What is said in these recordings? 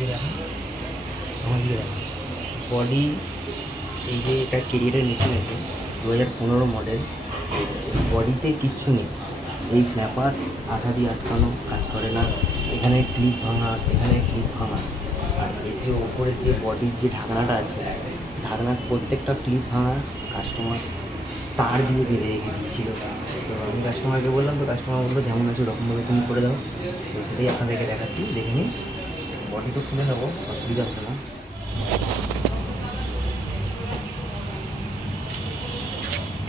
দিকে দেখো, আমার দিকে দেখো। বডি এই যে এটা কেরিয়ারের মেশিন আছে 2015 মডেল, বডিতে কিচ্ছু নেই। এই ফ্ল্যাপার আঠা দিয়ে আটকানো, কাজ করে না। এখানে ক্লিপ ভাঙা, এখানে ক্লিপ ভাঙা। আর এর যে ওপরের যে বডির যে ঢাকনাটা আছে, ঢাকনার প্রত্যেকটা ক্লিপ ভাঙা। কাস্টমার তার দিয়ে বেঁধে রেখে দিয়েছিল। তো আমি কাস্টমারকে বললাম, তো কাস্টমার বললো যেমন আছে ওরকমভাবে তুমি করে দাও। তো সেটাই আপনাদেরকে দেখাচ্ছি, দেখে নিন। বডি তো খুলে নেবো, অসুবিধা হবে না।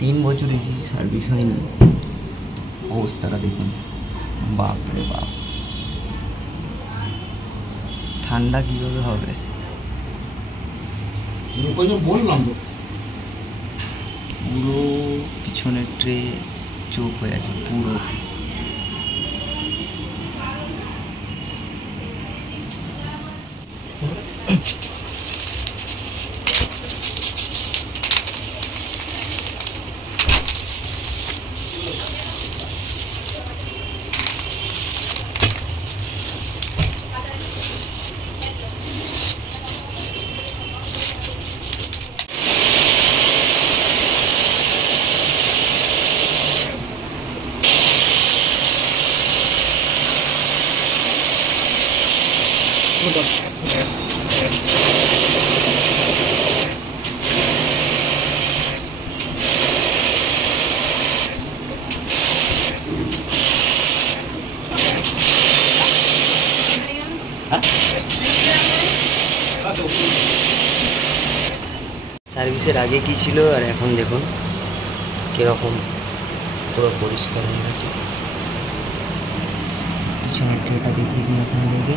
3 বছর এসি সার্ভিস হয়নি, অবস্থাটা দেখুন। বাপ রে বাপ, ঠান্ডা কীভাবে হবে বললাম তো। পুরো পিছনের ট্রে চোখ হয়ে আছে পুরো। সার্ভিসের আগে কি ছিল আর এখন দেখুন কীরকম পুরো পরিষ্কার হয়ে গেছে। পিছনের ট্রেটা দেখিয়ে দিই আপনাদেরকে।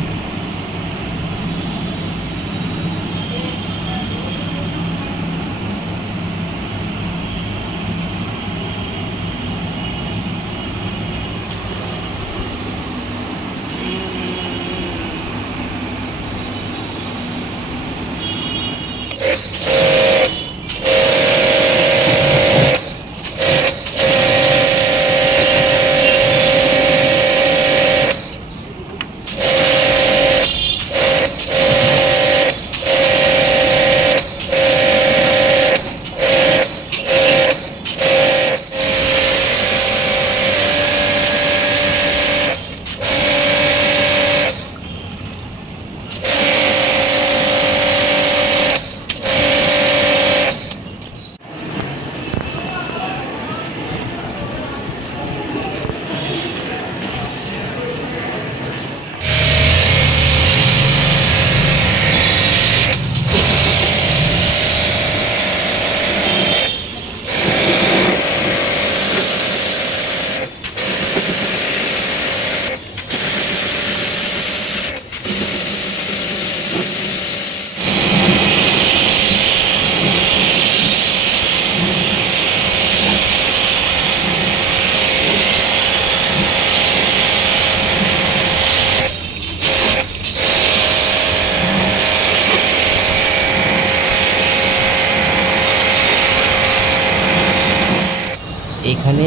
এখানে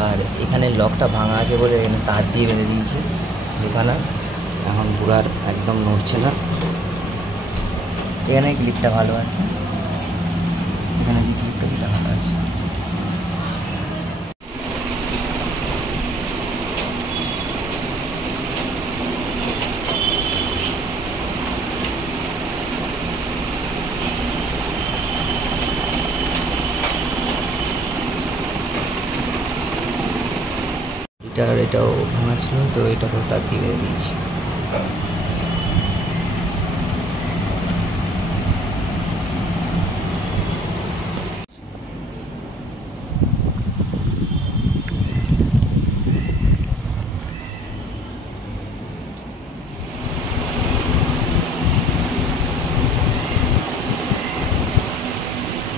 আর এখানে লকটা ভাঙা আছে বলে এখানে তার দিয়ে বেঁধে দিয়েছি দুখানা। এখন বুড়ার একদম নড়ছে না। এখানে ক্লিপটা ভালো আছে, এখানে যে ক্লিপটা সেটা ভালো আছে। এটাও ভাঙা ছিল, তো এটাকেও তার দিয়ে বেঁধে দিয়েছি।